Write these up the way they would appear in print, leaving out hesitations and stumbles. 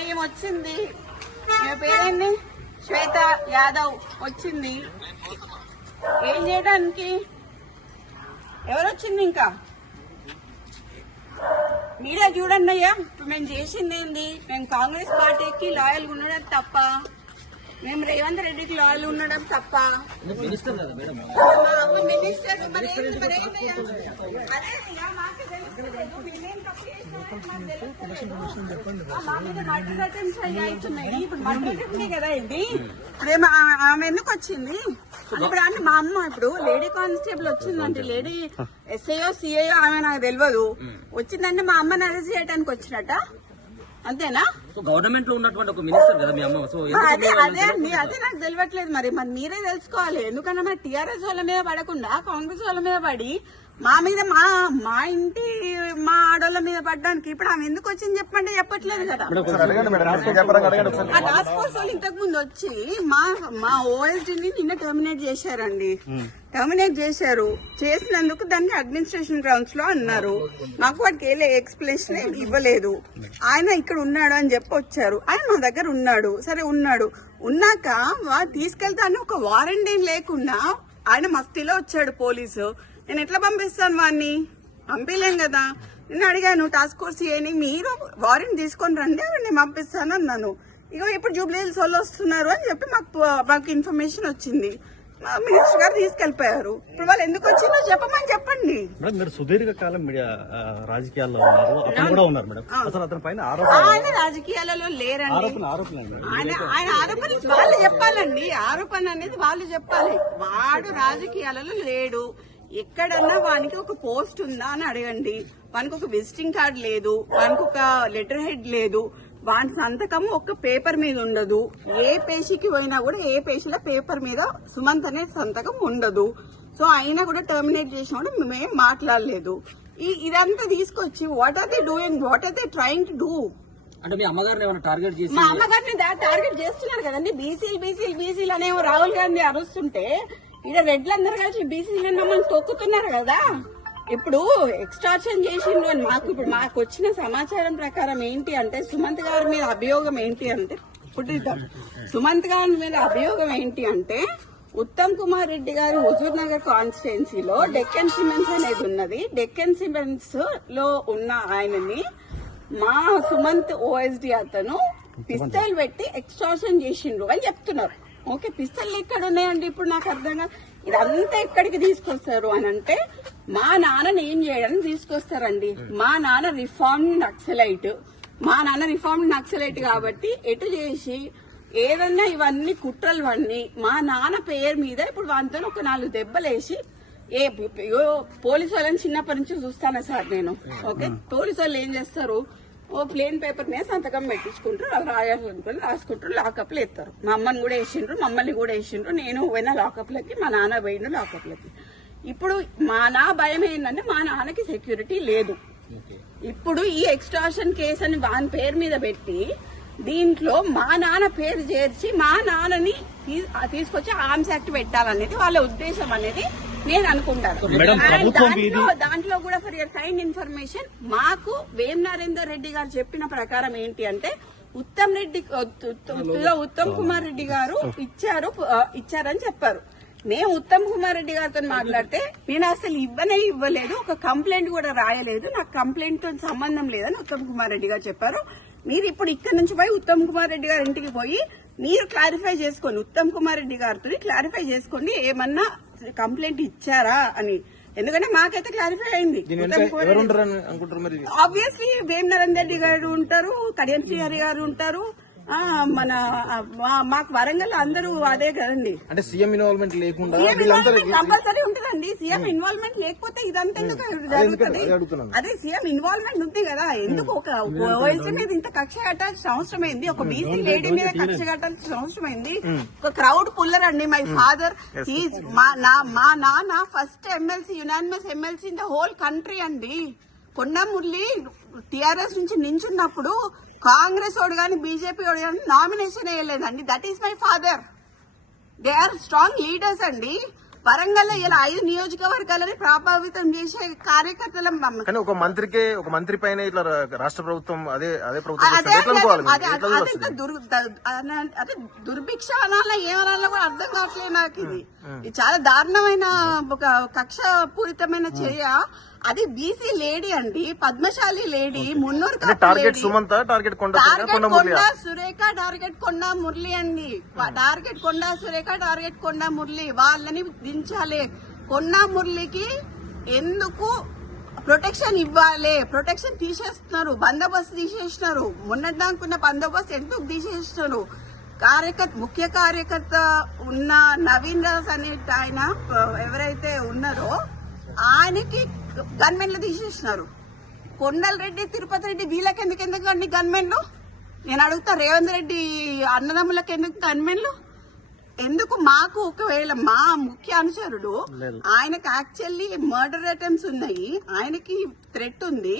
ఈమె వచ్చింది, ఈమె పేరేంటి, శ్వేత యాదవ్ వచ్చింది. ఏం చేయడానికి? ఎవరొచ్చింది? ఇంకా మీరే చూడండి అయ్యా. ఇప్పుడు మేము చేసింది ఏంది? మేము కాంగ్రెస్ పార్టీకి లాయల్ ఉండడం తప్ప, మేము రేవంత్ రెడ్డికి లాయల్ ఉండడం తప్ప. మినిస్టర్ కదా ఇది. ఇప్పుడేమో ఆమె ఎందుకు వచ్చింది? ఇప్పుడు అంటే మా అమ్మ ఇప్పుడు లేడీ కానిస్టేబుల్ వచ్చిందంటే, లేడీ ఎస్ఐఓ సిఐఓ ఆమె నాకు తెలియదు, వచ్చిందంటే మా అమ్మని అరెస్ట్ చేయడానికి వచ్చినట్ట, అంతేనా? గవర్నమెంట్ లో ఉన్నటువంటి ఒక మినిస్టర్ కదా మీ అమ్మ. అదే అండి, అదే నాకు తెలియట్లేదు. మరి మీరే తెలుసుకోవాలి. ఎందుకంటే మరి టీఆర్ఎస్ వాళ్ళ మీద పడకుండా కాంగ్రెస్ వాళ్ళ మీద పడి మా మీద మా ఇంటి మా ఆడోళ్ళ మీద పడ్డానికి ఇప్పుడు ఆమె ఎందుకు వచ్చింది చెప్పంటే చెప్పట్లేదు కదా. ఆ టాస్క్ ఫోర్స్ వాళ్ళు ఇంతకు ముందు వచ్చి మా ఓఎస్డీని నిన్న టర్మినేట్ చేశారండి. టర్మినేట్ చేశారు. చేసినందుకు దానికి అడ్మినిస్ట్రేషన్ గ్రౌండ్స్ లో అన్నారు. మాకు వాటికి ఎక్స్ప్లెనేషన్ ఇవ్వలేదు. ఆయన ఇక్కడ ఉన్నాడు అని చెప్పి వచ్చారు. ఆయన మా దగ్గర ఉన్నాడు. సరే ఉన్నాక తీసుకెళ్తాను ఒక వారెంట్ ఏం లేకుండా ఆయన మస్తిలో వచ్చాడు పోలీసు. నేను ఎట్లా పంపిస్తాను వాడిని? పంపించలేం కదా. నేను అడిగాను టాస్క్ ఫోర్స్ ఏని, మీరు వారెంట్ తీసుకొని రండి నేను పంపిస్తాను అన్నాను. ఇగో ఇప్పుడు జూబ్లీ హిల్స్ వాళ్ళు వస్తున్నారు అని చెప్పి మాకు ఇన్ఫర్మేషన్ వచ్చింది. మినిస్టర్ గారు తీసుకెళ్లిపోయారు. ఇప్పుడు వాళ్ళు ఎందుకు వచ్చిందో చెప్పమని చెప్పండి. మేడం, మీరు సుదీర్ఘకాలం మీడియా రాజకీయాల్లో ఉన్నారు, అతను కూడా ఉన్నారు మేడం. అసలు అతని పైన ఆయన రాజకీయాలలో లేరండి. ఆయన ఆరోపణ వాళ్ళు చెప్పాలండి. ఆరోపణ అనేది వాళ్ళు చెప్పాలి. వాడు రాజకీయాలలో లేడు. ఎక్కడన్నా వానికి ఒక పోస్ట్ ఉందా అని అడగండి. వానికి ఒక విజిటింగ్ కార్డ్ లేదు, వానికి ఒక లెటర్ హెడ్ లేదు, వాని సంతకం ఒక్క పేపర్ మీద ఉండదు. ఏ పేషీకి పోయినా కూడా ఏ పేషీల పేపర్ మీద సుమంత్ అనే సంతకం ఉండదు. సో అయినా కూడా టర్మినేట్ చేసినప్పుడు మేము మాట్లాడలేదు. ఇదంతా తీసుకొచ్చి what are they doing, what are they trying to do? అంటే మీ అమ్మగారిని ఏమైనా టార్గెట్ చేసి? మా అమ్మగారిని టార్గెట్ చేస్తున్నారు కదండి. బీసీలు అనేవి రాహుల్ గాంధీ అరుస్తుంటే ఇక్కడ రెడ్లందరూ కలిసి బీసీలు మమ్మల్ని తొక్కుతున్నారు కదా. ఇప్పుడు ఎక్స్ట్రాక్షన్ చేసిండు అని మాకు వచ్చిన సమాచారం ప్రకారం ఏంటి అంటే, సుమంత్ గారి మీద అభియోగం ఏంటి అంటే, సుమంత్ గారి మీద అభియోగం ఏంటి అంటే, ఉత్తమ్ కుమార్ రెడ్డి గారు హుజూర్ నగర్ కాన్స్టిట్యున్సీలో డెక్కన్ సిమెంట్స్ అనేది ఉన్నది. డెక్కన్ సిమెంట్స్ లో ఉన్న ఆయనని మా సుమంత్ ఓఎస్డీ అతను పిస్తల్ పెట్టి ఎక్స్ట్రాక్షన్ చేసిండ్రు అని చెప్తున్నారు. ఓకే, పిస్తల్ ఎక్కడ ఉన్నాయండి? ఇప్పుడు నాకు అర్థం కాదు. ఇదంతా ఎక్కడికి తీసుకొస్తారు అని అంటే, మా నాన్నని ఏం చేయడానికి తీసుకొస్తారండి. మా నాన్న రిఫార్మ్డ్ నక్సలైట్ కాబట్టి ఎటు చేసి ఏదన్నా ఇవన్నీ కుట్రలు అన్నీ మా నాన్న పేరు మీద ఇప్పుడు వాటితో ఒక 4 దెబ్బలేసి పోలీసు వాళ్ళని చిన్నప్పటి నుంచి చూస్తానా సార్ నేను. ఓకే, పోలీసు వాళ్ళు ఏం చేస్తారు, ఓ ప్లేన్ పేపర్ మీద సంతకం పెట్టించుకుంటారు, వాళ్ళు రాయాలనుకుని రాసుకుంటారు, లాకప్లు ఎత్తారు. మా అమ్మని కూడా వేసిండ్రు, మమ్మల్ని కూడా వేసిండ్రు. నేను పోయినా లాకప్లకి, మా నాన్న పోయిండు లాకప్లకి. ఇప్పుడు నా భయం ఏంటంటే, మా నాన్నకి సెక్యూరిటీ లేదు. ఇప్పుడు ఈ ఎక్స్ట్రాక్షన్ కేసు అని వాని పేరు మీద పెట్టి దీంట్లో మా నాన్న పేరు చేర్చి మా నాన్నని తీసుకొచ్చి ఆర్మ్స్ యాక్ట్ పెట్టాలనేది వాళ్ళ ఉద్దేశం అనేది నేను అనుకుంటాను. దాంట్లో కూడా ఫర్ యువర్ కైండ్ ఇన్ఫర్మేషన్, మాకు వేం నరేందర్ రెడ్డి గారు చెప్పిన ప్రకారం ఏంటి అంటే, ఉత్తమ్ కుమార్ రెడ్డి గారు ఇచ్చారని చెప్పారు. మేము ఉత్తమ్ కుమార్ రెడ్డి గారితో మాట్లాడితే, నేను అసలు ఇవ్వలేదు, ఒక కంప్లైంట్ కూడా రాయలేదు, నాకు కంప్లైంట్ తో సంబంధం లేదని ఉత్తమ్ కుమార్ రెడ్డి గారు చెప్పారు. మీరు ఇప్పుడు ఇక్కడ నుంచి పోయి ఉత్తమ్ కుమార్ రెడ్డి గారి ఇంటికి పోయి మీరు క్లారిఫై చేసుకోండి, ఉత్తమ్ కుమార్ రెడ్డి గారితో క్లారిఫై చేసుకోండి ఏమన్నా కంప్లైంట్ ఇచ్చారా అని. ఎందుకంటే మాకైతే క్లారిఫై అయింది. ఆబ్వియస్లీ వేం నరేందర్ రెడ్డి గారు ఉంటారు, కడియం శ్రీహరి గారు ఉంటారు, మాకు వరంగల్ అందరూ అదే కదండి. అంటే సీఎం ఇన్వాల్వ్మెంట్ లేకుండా కంపల్సరీ ఉంటుందండి. సీఎం ఇన్వాల్వ్మెంట్ లేకపోతే ఇదంతా ఎందుకు జరుగుతుంది? అదే సీఎం ఇన్వాల్వ్మెంట్ ఉంది కదా. ఎందుకు ఒక ఓఎస్డీ మీద ఇంత కక్ష కట్టాల్సిన అవసరం అయింది? ఒక బీసీ లేడీ మీద కక్ష కట్టాల్సిన అవసరం అయింది? ఒక క్రౌడ్ పుల్లర్ అండి. మై ఫాదర్ మా నాన్న first MLC, unanimous MLC in the whole country అండి. కొండమురళి టీఆర్ఎస్ నుంచి నించున్నప్పుడు కాంగ్రెస్ వాడు కానీ బీజేపీ వాడు కానీ నామినేషన్ వేయలేదండి. That is my father. They are strong leaders అండి. వరంగల్ ఇలా 5 నియోజకవర్గాలని ప్రభావితం చేసే కార్యకర్తల కానీ ఒక మంత్రి పైన ఇట్లా రాష్ట్ర ప్రభుత్వం అదే ప్రభుత్వం చేస్తే ఎట్లా అనుకోవాలి మీరు? ఎట్లా చూడాల్సింది? అదే దుర్భిక్ష అనాలా ఏమనాలో కూడా అర్థం కావట్లేదు నాకు. ఇది చాలా దారుణమైన ఒక కక్ష పూరితమైన చర్య. అది బీసీ లేడీ అండి, పద్మశాలి లేడీ, మున్నూరు టార్గెట్ సుమంత, టార్గెట్ కొండ సురేఖ, టార్గెట్ కొండ మురళి అండి. టార్గెట్ కొండ సురేఖ, టార్గెట్ కొండ మురళి వాళ్ళని దించాలి. కొండ మురళికి ఎందుకు ప్రొటెక్షన్ ఇవ్వాలి? ప్రొటెక్షన్ తీసేస్తున్నారు, బందోబస్తు తీసేస్తున్నారు. మొన్నటిదాకున్న బందోబస్తు ఎందుకు తీసేస్తున్నారు? ముఖ్య కార్యకర్త ఉన్న నవీన్ రాజ్ అనే ఆయన ఎవరైతే ఉన్నారో ఆయనకి గన్మెన్లు తీసేసినారు. కొండలరెడ్డి, తిరుపతి రెడ్డి వీళ్ళకి ఎందుకు అండి గన్మెన్లు? నేను అడుగుతా, రేవంత్ రెడ్డి అన్నదమ్ములకు ఎందుకు గన్మెన్లు? ఎందుకు? మాకు ఒకవేళ మా ముఖ్య అనుచరుడు ఆయనకు యాక్చువల్లీ మర్డర్ అటెంప్ట్స్ ఉన్నాయి, ఆయనకి థ్రెట్ ఉంది,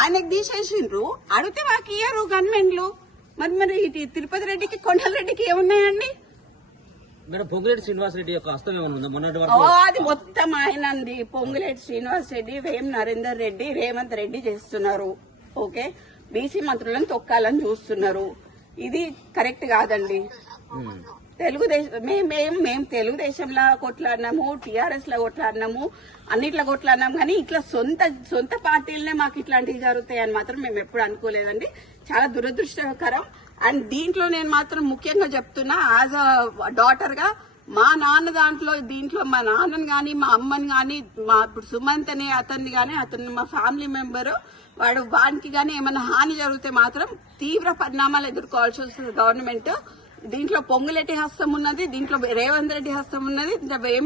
ఆయనకు తీసేసిండ్రు. అడిగితే మాకు ఇయ్యరు గన్మెన్లు. మరి తిరుపతి రెడ్డికి కొండలరెడ్డికి ఏమున్నాయండి? మేడం పొంగులేటి శ్రీనివాస్ రెడ్డి యొక్క హస్తం ఏమైనా ఉందా మొన్నటి వరకు? అది మొత్తం ఆయనంది. పొంగులేటి శ్రీనివాస్ రెడ్డి, వేం నరేందర్ రెడ్డి, రేవంత్ రెడ్డి చేస్తున్నారు. ఓకే, బీసీ మంత్రులను తొక్కాలని చూస్తున్నారు. ఇది కరెక్ట్ కాదండి. తెలుగుదేశం మేము తెలుగుదేశంలో కొట్లాడినాము, టీఆర్ఎస్ లో కొట్లాడినాము, అన్నిట్లో కొట్లాడినాము. కానీ ఇట్లా సొంత పార్టీలనే మాకు ఇట్లాంటివి జరుగుతాయని మాత్రం మేము ఎప్పుడు అనుకోలేదండి. చాలా దురదృష్టకరం. అండ్ దీంట్లో నేను మాత్రం ముఖ్యంగా చెప్తున్నా, యాజ్ అ డాటర్ గా మా నాన్న దీంట్లో మా నాన్నని గాని, మా అమ్మని గాని, మా ఇప్పుడు సుమంత్ అనే అతన్ని గాని, అతన్ని మా ఫ్యామిలీ మెంబర్, వానికి గాని ఏమైనా హాని జరిగితే మాత్రం తీవ్ర పరిణామాలు ఎదుర్కోవాల్సి వస్తుంది గవర్నమెంట్. దీంట్లో పొంగులేటి హస్తం ఉన్నది, దీంట్లో రేవంత్ రెడ్డి హస్తం ఉన్నది, వేం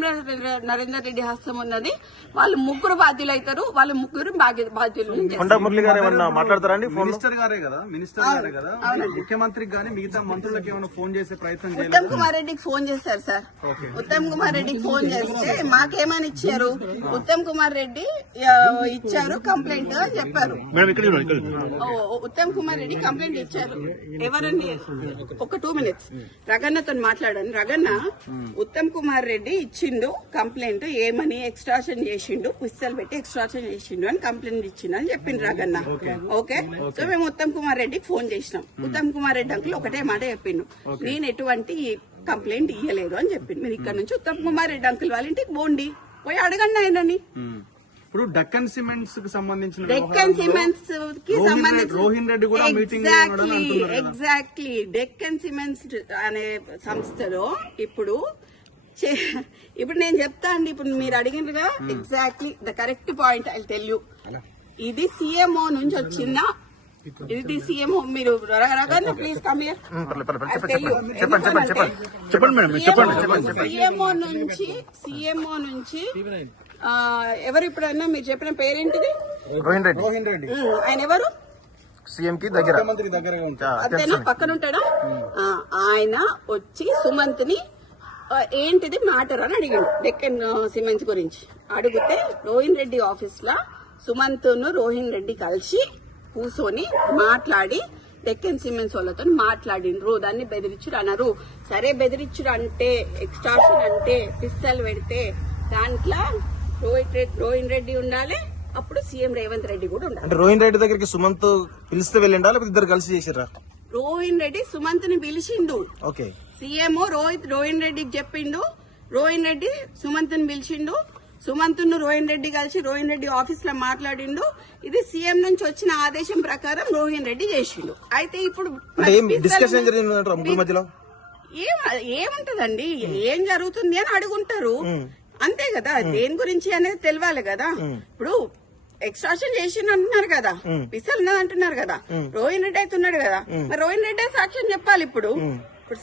నరేందర్ రెడ్డి హస్తం ఉన్నది. వాళ్ళు ముగ్గురు బాధ్యులు అవుతారు. వాళ్ళు ముగ్గురు బాధ్యులు. కొండ మురళి గారు ఏమన్నా మాట్లాడతారండి? మినిస్టర్ గారే కదా ముఖ్యమంత్రికి గానీ మిగతా మంత్రులకు ఏమైనా ఫోన్ చేసే ప్రయత్నం చేయాలి. ఉత్తమ్ కుమార్ రెడ్డికి ఫోన్ చేశారు సార్. ఉత్తమ్ కుమార్ రెడ్డికి ఫోన్ చేస్తే మాకేమని ఇచ్చారు? ఉత్తమ్ కుమార్ రెడ్డి ఇచ్చారు కంప్లైంట్ అని చెప్పారు. ఉత్తమ్ కుమార్ రెడ్డి కంప్లైంట్ ఇచ్చారు. ఎవరండి? ఒక 2 minutes రగన్నతో మాట్లాడాను. రగన్న ఉత్తమ్ కుమార్ రెడ్డి ఇచ్చిండు కంప్లైంట్, ఏమని ఎక్స్ట్రాషన్ చేసిండు, పిస్తల్ పెట్టి ఎక్స్ట్రాషన్ చేసిండు అని కంప్లైంట్ ఇచ్చిండు అని చెప్పిండు రగన్న. ఓకే, సో మేము ఉత్తమ్ కుమార్ రెడ్డికి ఫోన్ చేసినాం. ఉత్తమ్ కుమార్ రెడ్డి అంకుల్ ఒకటే మాట చెప్పిండు, నేను ఎటువంటి కంప్లైంట్ ఇయ్యలేదు అని చెప్పిండు. మీరు ఇక్కడ నుంచి ఉత్తమ్ కుమార్ రెడ్డి అంకుల్ వాళ్ళ ఇంటికి పోండి, పోయి అడగండి ఆయనని. ఇప్పుడు డక్కన్ సిమెంట్స్ కి సంబంధించిన రోహిన్ రెడ్డి కూడా ఎగ్జాక్ట్లీ డెక్కన్ సిమెంట్స్ అనే సంస్థలో ఇప్పుడు నేను చెప్తా అండి. ఇప్పుడు మీరు అడిగినగా exactly the correct point I tell you. ఇది సిఎంఓ నుంచి వచ్చిన, ఇది సిఎంఓ. మీరు Raganna please come here. CMO నుంచి ఎవరు ఇప్పుడన్నా మీరు చెప్పిన పేరేంటిది? రోహిన్ రెడ్డి. ఆయన ఎవరు? సీఎం కి దగ్గర అంతేనా? పక్కన ఉంటాడా? ఆయన వచ్చి సుమంత్ ని ఏంటిది మ్యాటర్ అని అడిగాడు డెక్కన్ సిమెంట్స్ గురించి. అడిగితే రోహిన్ రెడ్డి ఆఫీస్ లో సుమంత్ ను రోహిన్ రెడ్డి కలిసి కూర్చొని మాట్లాడి డెక్కన్ సిమెంట్స్ వాళ్ళతో మాట్లాడిండ్రు. దాన్ని బెదిరించుడు అన్నారు. సరే, బెదిరించుడు అంటే, ఎక్స్టార్షన్ అంటే, పిస్తల్ పెడితే దాంట్లో రోహిన్ రెడ్డి ఉండాలి, అప్పుడు సీఎం రేవంత్ రెడ్డి కూడా ఉండాలి. అంటే రోహిన్ రెడ్డి దగ్గరికి సుమంత్ పిలిస్తే వెళ్ళిండా, లేకపోతే ఇద్దరు కలిసి చేసిర్రా? రోహిన్ రెడ్డి సుమంత్ ని పిలిచిండు. ఓకే, సీఎం రోహిన్ రెడ్డికి చెప్పిండు, రోహిన్ రెడ్డి సుమంత్ ని పిలిచిండు, సుమంత్ ను రోహిన్ రెడ్డి కలిసి రోహిన్ రెడ్డి ఆఫీస్ లో మాట్లాడిండు. ఇది సీఎం నుంచి వచ్చిన ఆదేశం ప్రకారం రోహిన్ రెడ్డి చేసిండు. అయితే ఇప్పుడు ఏముంటదండి, ఏం జరుగుతుంది అని అడుగుంటారు అంతే కదా. దేని గురించి అనేది తెలియాలి కదా. ఇప్పుడు ఎక్స్ట్రాక్షన్ చేసిండు అంటున్నారు కదా, పిస్తల్ ఉన్నది అంటున్నారు కదా, రోహిన్ రెడ్డి అయితే ఉన్నాడు కదా, మరి రోహిన్ రెడ్డి సాక్ష్యం చెప్పాలి. ఇప్పుడు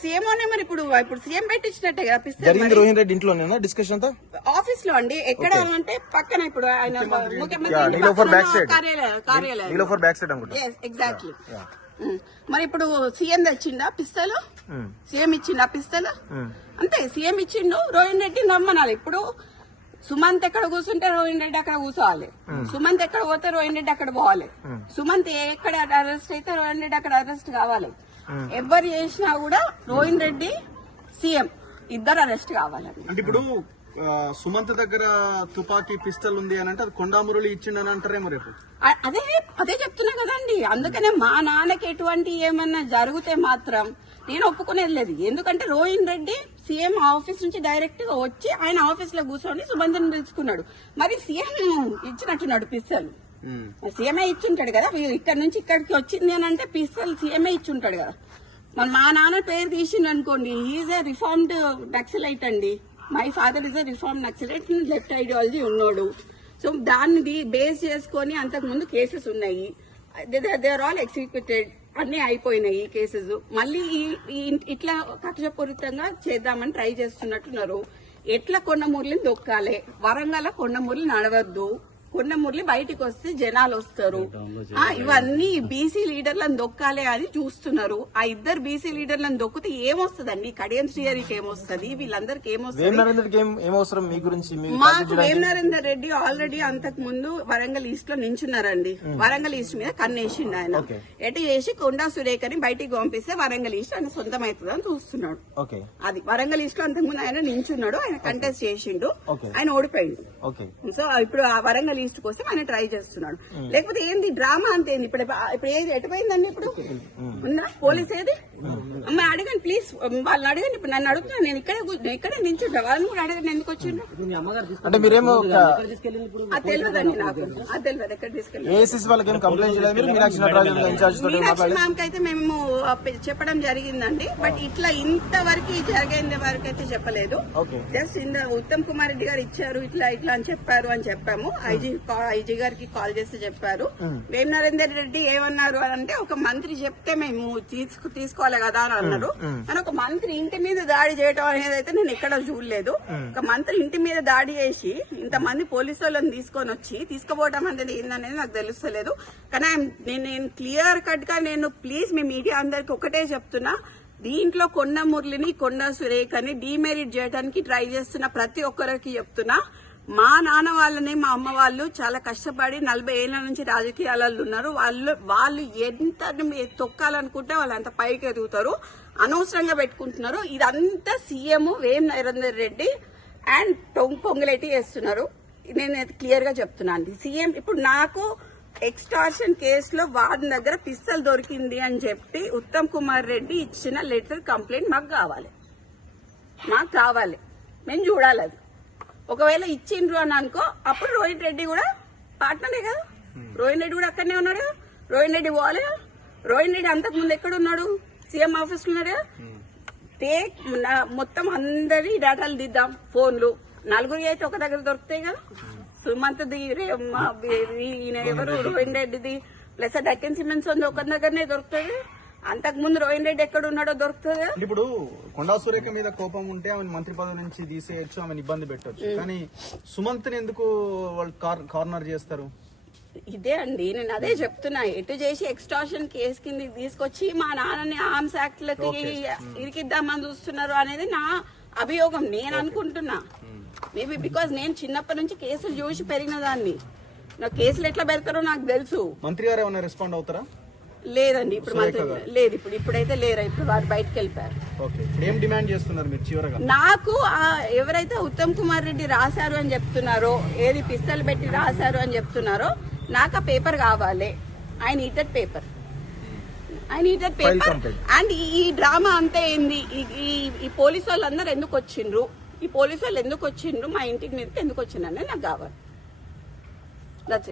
సీఎం మరి ఇప్పుడు సీఎం పెట్టించినట్టే కదా పిస్తల్. రోహిన్ రెడ్డి ఇంట్లోనేనా డిస్కషన్ ఆఫీస్ లో అండి, ఎక్కడ అంటే పక్కన ఇప్పుడు ఆయన ముఖ్యమంత్రి కార్యాలయం. ఎగ్జాక్ట్లీ. మరి ఇప్పుడు సీఎం తెచ్చిండా పిస్తలు? సీఎం ఇచ్చిండా పిస్తలు? అంతే, సీఎం ఇచ్చిండు, రోహిన్ రెడ్డి నమ్మనాలి. ఇప్పుడు సుమంత్ ఎక్కడ కూర్చుంటే రోహిన్ రెడ్డి అక్కడ కూర్చోవాలి, సుమంత్ ఎక్కడ పోతే రోహిన్ రెడ్డి అక్కడ పోవాలి, సుమంత్ ఎక్కడ అరెస్ట్ అయితే రోహిన్ రెడ్డి అక్కడ అరెస్ట్ కావాలి. ఎవరు చేసినా కూడా రోహిన్ రెడ్డి సీఎం ఇద్దరు అరెస్ట్ కావాలండి. అంటే ఇప్పుడు సుమంత్ దగ్గర తుపాకీ పిస్టల్ ఉంది అని అంటే అది కొండామురళి ఇచ్చిండని అంటారేమో రేపు. అదే చెప్తున్నా కదండి. అందుకనే మా నాన్నకి ఎటువంటి ఏమన్నా జరిగితే మాత్రం నేను ఒప్పుకునేది లేదు. ఎందుకంటే రోహిన్ రెడ్డి సీఎం ఆఫీస్ నుంచి డైరెక్ట్ గా వచ్చి ఆయన ఆఫీస్ లో కూర్చొని సుమంత్ని పిలుచుకున్నాడు. మరి సీఎం ఇచ్చినట్టున్నాడు పిస్టల్. సీఎంఏ ఇచ్చుంటాడు కదా. ఇక్కడ నుంచి ఇక్కడికి వచ్చింది అని అంటే పిస్టల్ సీఎంఏ ఇచ్చుంటాడు కదా. మరి మా నాన్న పేరు తీసిండు అనుకోండి, ఈజ్ ఏ రిఫార్మ్డ్ నక్సలైట్ అండి. My father is a reform naxalite, left ideology ఉన్నాడు. సో దాన్ని బేస్ చేసుకొని అంతకు ముందు కేసెస్ ఉన్నాయి. దే ఆర్ ఆల్ ఎగ్జిక్యూటెడ్, అన్ని అయిపోయినాయి కేసెస్. మళ్ళీ ఇట్లా కక్షపూరితంగా చేద్దామని ట్రై చేస్తున్నట్టున్నారు. ఎట్లా కొండమూర్లిని దొక్కాలి, వరంగల్ కొండమూర్లి నడవద్దు, కొండమూర్లి బయటికి వస్తే జనాలు వస్తారు, ఇవన్నీ బీసీ లీడర్లను దొక్కాలి అని చూస్తున్నారు. ఆ ఇద్దరు బీసీ లీడర్లను దొక్కితే ఏమొస్తుందండి? కడియం శ్రీహరికి ఏమొస్తుంది, వీళ్ళందరికి ఏమొస్తుంది? మాకు వేం నరేందర్ రెడ్డి ఆల్రెడీ అంతకు ముందు వరంగల్ ఈస్ట్ లో నించున్నారండి. వరంగల్ ఈస్ట్ మీద కన్నేసిండు ఆయన. ఎటు చేసి కొండా సురేఖని బయటికి పంపిస్తే వరంగల్ ఈస్ట్ ఆయన సొంతం అవుతుందని చూస్తున్నాడు. అది వరంగల్ ఈస్ట్ లో అంతకు ముందు ఆయన నించున్నాడు, ఆయన కంటెస్ట్ చేసిండు, ఆయన ఓడిపోయిండు. సో ఇప్పుడు ఆ వరంగల్ ఈస్ట్ కోసం ఆయన ట్రై చేస్తున్నాడు. లేకపోతే ఏంది డ్రామా అంతేంది? ఇప్పుడు ఏది ఎటుపోయిందండి? ఇప్పుడు ఉందా పోలీస్ ఏది? అమ్మాయి అడగండి ప్లీజ్, వాళ్ళని అడగండి. ఇప్పుడు నన్ను అడుగుతున్నా, నేను ఇక్కడే నించుంటా, వాళ్ళని కూడా అడగండి ఎందుకు వచ్చిండ్రు. అంటే మీరేమో అది తెలియదండి నాకు, అది తెలియదు ఎక్కడ తీసుకెళ్ళి. మీనాక్షి మ్యామ్ కి అయితే మేము చెప్పడం జరిగిందండి. బట్ ఇట్లా ఇంతవరకు జరిగేంత వరకు అయితే చెప్పలేదు. జస్ట్ ఉత్తమ్ కుమార్ రెడ్డి గారు ఇచ్చారు, ఇట్లా ఇట్లా అని చెప్పారు అని చెప్పాము. ఐజీ గారికి కాల్ చేసి చెప్పారు. వేం నరేందర్ రెడ్డి ఏమన్నారు అని అంటే, ఒక మంత్రి చెప్తే మేము తీసుకోవాలి కదా అని అన్నారు. కానీ ఒక మంత్రి ఇంటి మీద దాడి చేయడం అనేది అయితే నేను ఎక్కడ చూడలేదు. ఒక మంత్రి ఇంటి మీద దాడి చేసి ఇంతమంది పోలీసు వాళ్ళని తీసుకొని వచ్చి తీసుకుపోవడం అనేది ఏందనేది నాకు తెలుస్తలేదు. కానీ నేను క్లియర్ కట్ గా నేను ప్లీజ్ మీ మీడియా అందరికి ఒకటే చెప్తున్నా, దీంట్లో కొండ మురళిని కొండ సురేఖని డీమెరిట్ చేయడానికి ట్రై చేస్తున్న ప్రతి ఒక్కరికి చెప్తున్నా, మా నాన్న వాళ్ళని మా అమ్మ వాళ్ళు చాలా కష్టపడి 40 ఏళ్ల నుంచి రాజకీయాలలో ఉన్నారు. వాళ్ళు ఎంత తొక్కాలనుకుంటే వాళ్ళు అంత పైకి ఎదుగుతారు. అనవసరంగా పెట్టుకుంటున్నారు. ఇదంతా CM Vem Narender Reddy and Ponguleti చేస్తున్నారు. నేను క్లియర్ గా చెప్తున్నాను. సీఎం ఇప్పుడు నాకు ఎక్స్టార్షన్ కేసులో వాడి దగ్గర పిస్తల్ దొరికింది అని చెప్పి ఉత్తమ్ కుమార్ రెడ్డి ఇచ్చిన లెటర్ కంప్లైంట్ మాకు కావాలి, మేము చూడాలి. అది ఒకవేళ ఇచ్చిండ్రు అని అనుకో, అప్పుడు రోహిన్ రెడ్డి కూడా పార్ట్నరే కదా. రోహిన్ రెడ్డి కూడా అక్కడనే ఉన్నాడు కదా. రోహిన్ రెడ్డి పోవాలి కదా. రోహిన్ రెడ్డి అంతకు ముందు ఎక్కడ ఉన్నాడు? సీఎం ఆఫీస్ లో ఉన్నాడు కదా. మొత్తం అందరి డేటాలు దిద్దాం, ఫోన్లు. నలుగురి అయితే ఒక దగ్గర దొరుకుతాయి కదా. సుమంత్ది, ఎవరు రోహిన్ రెడ్డిది ప్లస్ డక్కన్ సిమెంట్స్ ఉంది ఒక దగ్గరనే దొరుకుతుంది. అంతకు ముందు రోహిన్ రెడ్డి ఎక్కడ ఉన్నాడో దొరుకుతుంది. ఇప్పుడు కొండా సురేఖ మీద కోపం ఉంటే ఆమె మంత్రి పదవి నుంచి తీసేయచ్చు, ఆమెను ఇబ్బంది పెట్టచ్చు. కానీ సుమంత్ ని ఎందుకు వాళ్ళు కార్నర్ చేస్తారు? ఇదే అండి నేను అదే చెప్తున్నా. ఎటు చేసి ఎక్స్టార్షన్ కేసు కింద తీసుకొచ్చి మా నాన్నని ఆర్మ్స్ యాక్ట్ లకి ఇరికిద్దామని చూస్తున్నారు అనేది నా అభియోగం. నేను అనుకుంటున్నా మేబీ బికాజ్ నేను చిన్నప్పటి నుంచి కేసులు చూసి పెరిగిన దాన్ని. నాకు కేసులు ఎట్లా పెడతారో నాకు తెలుసు. మంత్రి గారు ఏమైనా రెస్పాండ్ అవుతారా? లేదండి ఇప్పుడు లేదు. ఇప్పుడైతే లేరా. ఇప్పుడు వారు బయటకు వెళ్ళిపోయారు. ఏం డిమాండ్ చేస్తున్నారు మీరు చివరగా? నాకు ఎవరైతే ఉత్తమ్ కుమార్ రెడ్డి రాశారు అని చెప్తున్నారో, ఏది పిస్తల్ పెట్టి రాశారు అని చెప్తున్నారో, నాకు ఆ పేపర్ కావాలి. I need that paper. And ఈ డ్రామా అంతా ఏంది? ఈ పోలీసు వాళ్ళందరూ ఎందుకు వచ్చిండ్రు? ఈ పోలీసు వాళ్ళు ఎందుకు వచ్చిండ్రు? మా ఇంటికి మీదకి ఎందుకు వచ్చిండ్రు అనేది నాకు కావాలి. That's it.